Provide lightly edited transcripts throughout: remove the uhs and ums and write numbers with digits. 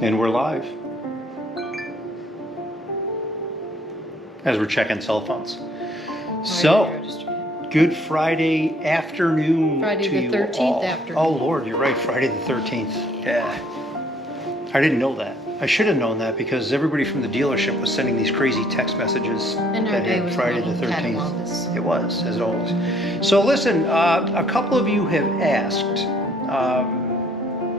And we're live. As we're checking cell phones. So, good Friday afternoon Friday to the you 13th all. afternoon. Oh Lord, you're right, Friday the 13th. Yeah. I didn't know that. I should have known that because everybody from the dealership was sending these crazy text messages And our that day had was Friday a the little 13th. cattywampus. It was, as always. So listen, a couple of you have asked,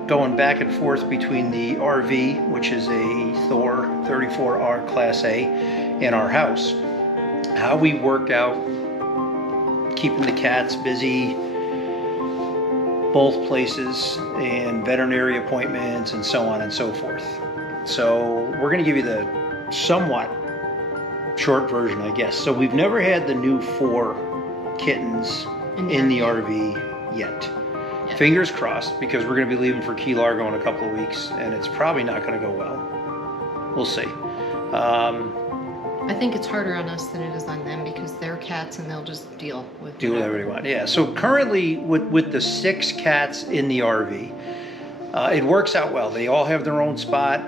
going back and forth between the RV, which is a Thor 34R Class A, and our house, how we work out keeping the cats busy, both places, and veterinary appointments, and so on and so forth. So we're going to give you the somewhat short version, I guess. So we've never had the new 4 kittens in the RV yet. Yeah. Fingers crossed, because we're going to be leaving for Key Largo in a couple of weeks, and it's probably not going to go well. We'll see. I think it's harder on us than it is on them because they're cats and they'll just deal with Do whatever they want. Yeah. So currently, with the 6 cats in the RV, it works out well. They all have their own spot.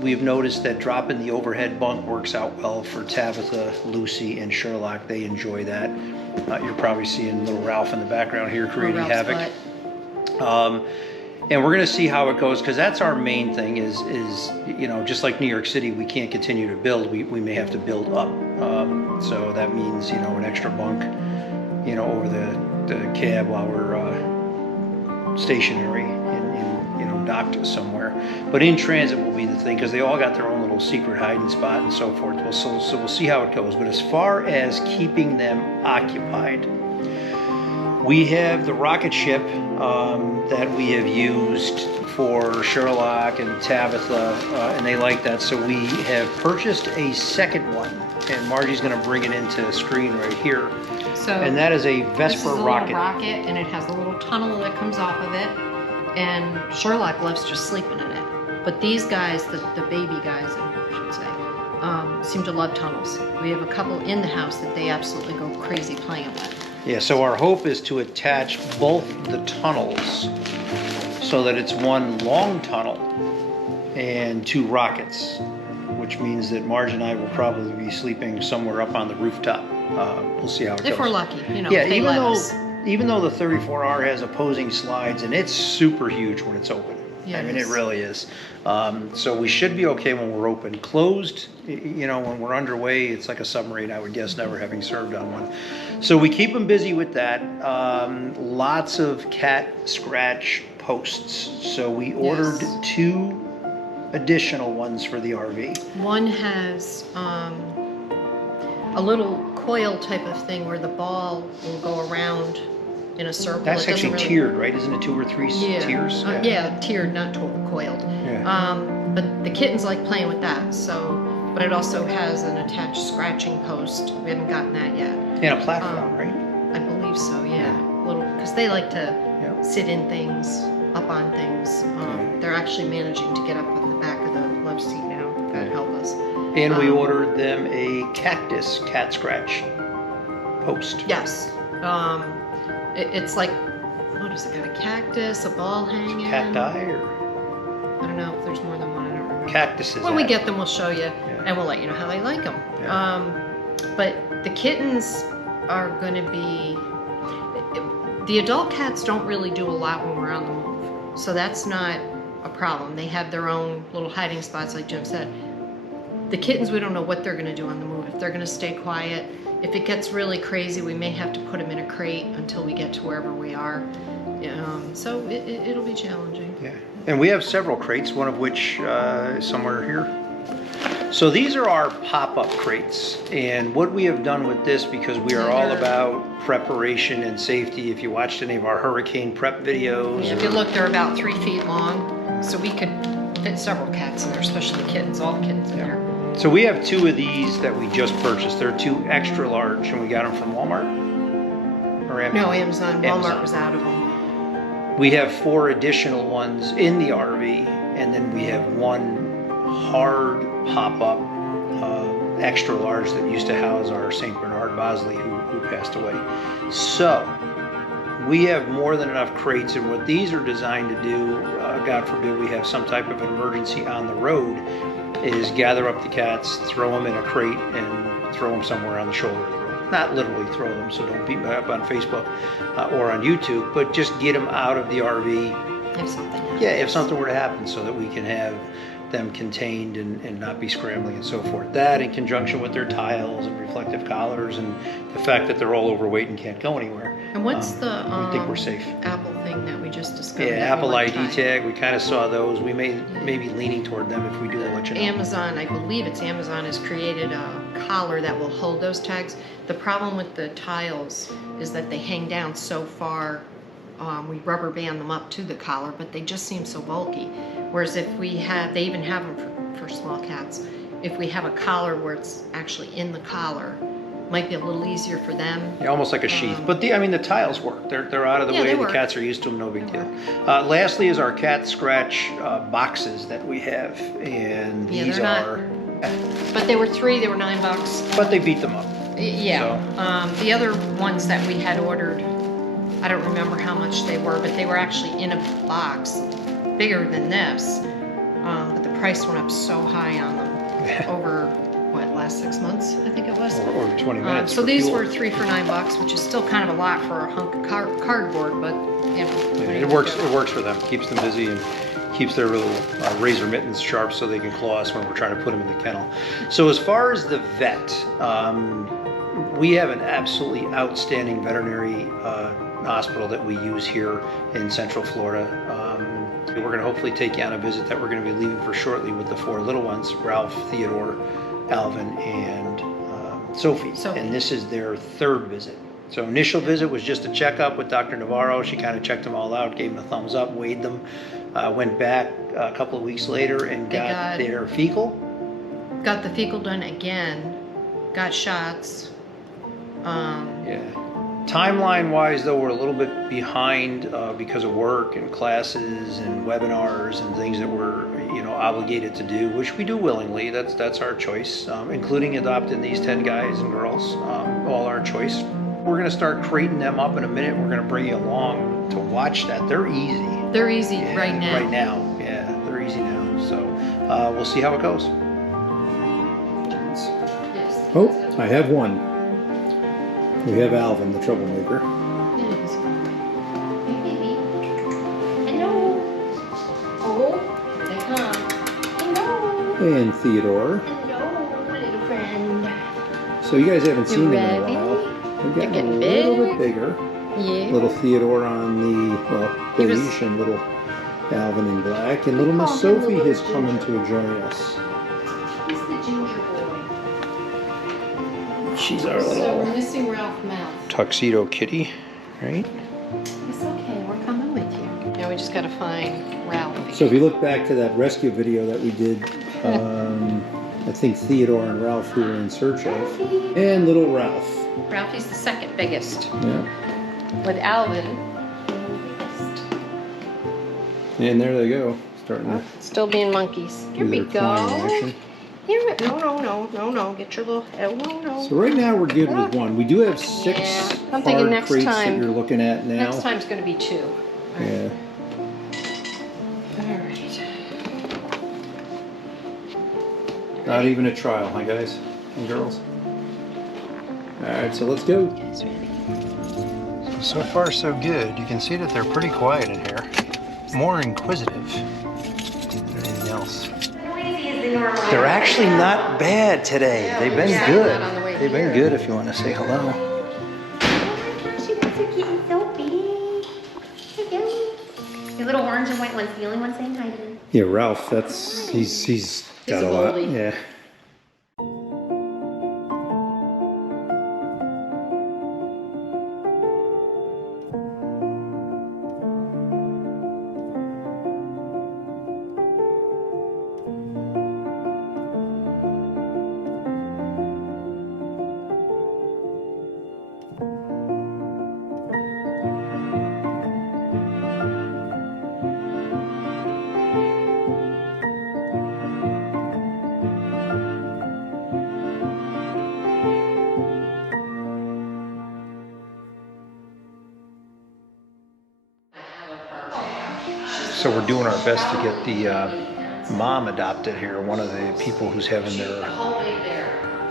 We've noticed that dropping the overhead bunk works out well for Tabitha, Lucy, and Sherlock. They enjoy that. You're probably seeing little Ralph in the background here creating havoc. And we're going to see how it goes, because that's our main thing is, you know, just like New York City, we can't continue to build. We may have to build up. So that means, you know, an extra bunk, you know, over the cab while we're stationary and, you know, docked somewhere. But in transit will be the thing, because they all got their own little secret hiding spot and so forth. So we'll see how it goes. But as far as keeping them occupied, we have the rocket ship that we have used for Sherlock and Tabitha, and they like that. So we have purchased a second one, and Margie's going to bring it into screen right here. So and that is a Vesper this is a rocket. rocket, and it has a little tunnel that comes off of it. And Sherlock loves just sleeping in it. But these guys, the baby guys, I should say, seem to love tunnels. We have a couple in the house that they absolutely go crazy playing with. Yeah, so our hope is to attach both the tunnels so that it's one long tunnel and 2 rockets, which means that Marge and I will probably be sleeping somewhere up on the rooftop. We'll see how it goes. If we're lucky, you know, Yeah, if they let us. even though the 34R has opposing slides, and it's super huge when it's open. Yeah, I mean, it it is. really is. So we should be okay when we're open. Closed, you know, when we're underway, it's like a submarine, I would guess, never having served on one. So we keep them busy with that. Lots of cat scratch posts. So we ordered 2 additional ones for the RV. One has a little coil type of thing where the ball will go around in a circle. That's It doesn't actually really- tiered, right? Isn't it 2 or 3 tiers? Yeah, tiered, not coiled. Yeah. But the kittens like playing with that. So, but it also has an attached scratching post. We haven't gotten that yet. And a platform, right? I believe so. Yeah, little because they like to sit in things, up on things. They're actually managing to get up on the back of the love seat now. God help us. And we ordered them a cactus cat scratch post. Yes. It's like, what is it got? A cactus, a ball hanging. Cacti or I don't know if there's more than one. I don't remember. cactuses. When we get them, we'll show you, and we'll let you know how they like them. Yeah. But the kittens are going to be. The adult cats don't really do a lot when we're on the move, so that's not a problem. They have their own little hiding spots, like Jim said. The kittens, we don't know what they're going to do on the move. If they're going to stay quiet. If it gets really crazy, we may have to put them in a crate until we get to wherever we are. So it'll be challenging. Yeah, and we have several crates, one of which is somewhere here. So these are our pop-up crates, and what we have done with this, because we are all about preparation and safety. If you watched any of our hurricane prep videos, Yeah, if you look, they're about 3 feet long, so we could fit several cats in there, especially kittens, all the kittens in there. So we have 2 of these that we just purchased. They're 2 extra large, and we got them from Walmart or Amazon. No, Amazon. Walmart was out of them. We have 4 additional ones in the RV, and then we have 1 hard pop-up extra large that used to house our St. Bernard Bosley who passed away. So we have more than enough crates, and what these are designed to do, God forbid we have some type of an emergency on the road, is gather up the cats, throw them in a crate, and throw them somewhere on the shoulder of the road. Not literally throw them, so don't beat me up on Facebook or on YouTube, but just get them out of the RV. If something happens. Yeah, if something were to happen, so that we can have them contained and not be scrambling and so forth. That in conjunction with their tiles and reflective collars and the fact that they're all overweight and can't go anywhere. And what's the we think we're safe. Apple thing that we just discovered? Yeah, that Apple we like ID to tag, we kind of saw those. We may be leaning toward them. If we do, we'll let you know. Amazon, I believe it's Amazon, has created a collar that will hold those tags. The problem with the tiles is that they hang down so far. We rubber band them up to the collar, but they just seem so bulky. Whereas if we have, they even have them for small cats. If we have a collar where it's actually in the collar, might be a little easier for them. Yeah, almost like a sheath. But the tile work. They're out of the Yeah, way. they The work. cats are used to them. No big They deal. Lastly is our cat scratch boxes that we have, and Yeah, these they're not- are. But they were $9. But they beat them up. Yeah. The other ones that we had ordered, I don't remember how much they were, but they were actually in a box bigger than this. But the price went up so high on them over, last 6 months, I think it was. Or 20 minutes. So for these fuel. were 3 for $9, which is still kind of a lot for a hunk of cardboard, but you know. what Yeah, are you it gonna works. do? It works for them. Keeps them busy and keeps their little razor mittens sharp so they can claw us when we're trying to put them in the kennel. So as far as the vet, we have an absolutely outstanding veterinary hospital that we use here in Central Florida. We're going to hopefully take you on a visit that we're going to be leaving for shortly with the 4 little ones: Ralph, Theodore, Alvin, and Sophie. Sophie. And this is their 3rd visit. So initial visit was just a checkup with Dr. Navarro. She kind of checked them all out, gave them a thumbs up, weighed them, went back a couple of weeks later and They got got- their fecal. Got the fecal done again, got shots. Yeah. Timeline wise, though, we're a little bit behind because of work and classes and webinars and things that we're obligated to do, which we do willingly. That's our choice, including adopting these 10 guys and girls, all our choice. We're going to start crating them up in a minute. We're going to bring you along to watch that. They're easy. They're easy Yeah, right now. Right now, yeah, they're easy now. So we'll see how it goes. Yes. Oh, I have one. We have Alvin, the troublemaker. Yes. Hey, baby. Hello. Oh, They come. hello. And Theodore. Hello, little friend. So you guys haven't seen them in a ready? while. They're getting getting a little big. bit bigger. Yeah. Little Theodore on the, He was- beige, and little Alvin in black. And little Miss called him the Sophie little has come in to join us. He's the ginger boy. She's our So we're little missing Ralph Mouth. tuxedo kitty, right? It's okay. We're coming with you. Now we just gotta find Ralph. So if you look back to that rescue video that we did, I think Theodore and Ralph we were in search of. And little Ralph. Ralphie's the second biggest, Yeah. with Alvin And there they go. Starting to still being monkeys. Here do we their flying go. action. Here we no. Get your little no. So right now we're good with one. We do have 6 Yeah, I'm thinking hard next crates time- that you're looking at now. Next time's gonna be 2. Yeah. All right. Not even a trial, huh, guys and girls? All right, so let's go. So far, so good. You can see that they're pretty quiet in here. More inquisitive than anything else. They're actually not bad today. They've been Yeah, good. not on the way They've been here. good if you want to say hello. Oh my gosh, you guys are getting so big. Hello. Your little orange and white one's the only one saying hi to me. Yeah, Ralph. That's he's got a a lot. bully. Yeah. So we're doing our best to get the mom adopted here. One of the people who's having their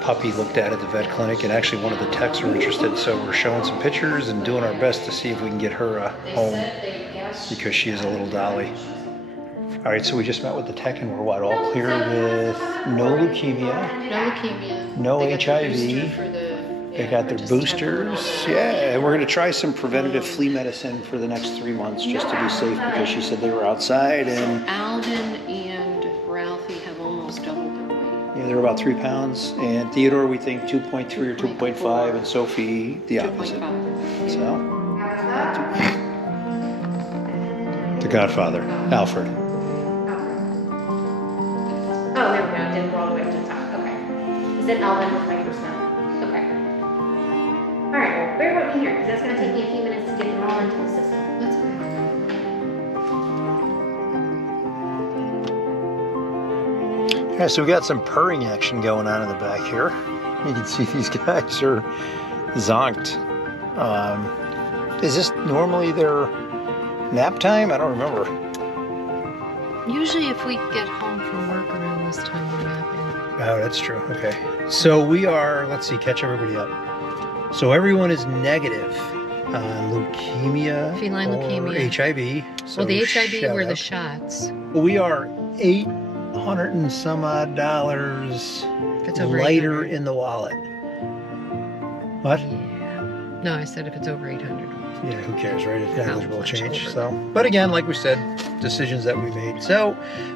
puppy looked at the vet clinic, and actually one of the techs are interested. So we're showing some pictures and doing our best to see if we can get her home, because she is a little dolly. All right, so we just met with the tech, and we're all clear with no leukemia, No leukemia. no They got the HIV. booster for the- They yeah, got their just to have boosters. them all. Yeah, and we're going to try some preventative flea medicine for the next 3 months just to be safe, because she said they were outside and Alvin and Ralphie have almost doubled their weight. yeah, they're about 3 pounds. And Theodore, we think 2.3 or 2.5, and Sophie, the opposite. 2.5. So, the Godfather, Alfred. Oh, there we go. Didn't go all the way up to the top. Okay. Is it Alvin with my first name? Okay. All right. Well, bear with me here because that's going to take me a few minutes to get them all into the system. That's okay. Yeah, so we got some purring action going on in the back here. You can see these guys are zonked. Is this normally their nap time? I don't remember. Usually if we get home from work around this time, we're napping. Oh, that's true. Okay. So we are, let's see, catch everybody up. So everyone is negative on leukemia, Feline or leukemia. HIV. So Well, the HIV shout were the out. shots. We are $800 and some odd dollars If it's over lighter 800. in the wallet. What? Yeah. No, I said if it's over 800. Yeah, who cares, right? It's negligible much change. over. So, but again, like we said, decisions that we made. So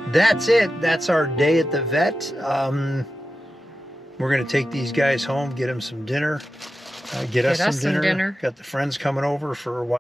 that's it. That's our day at the vet. We're gonna take these guys home, get them some dinner, get us some dinner. Got the friends coming over for a while.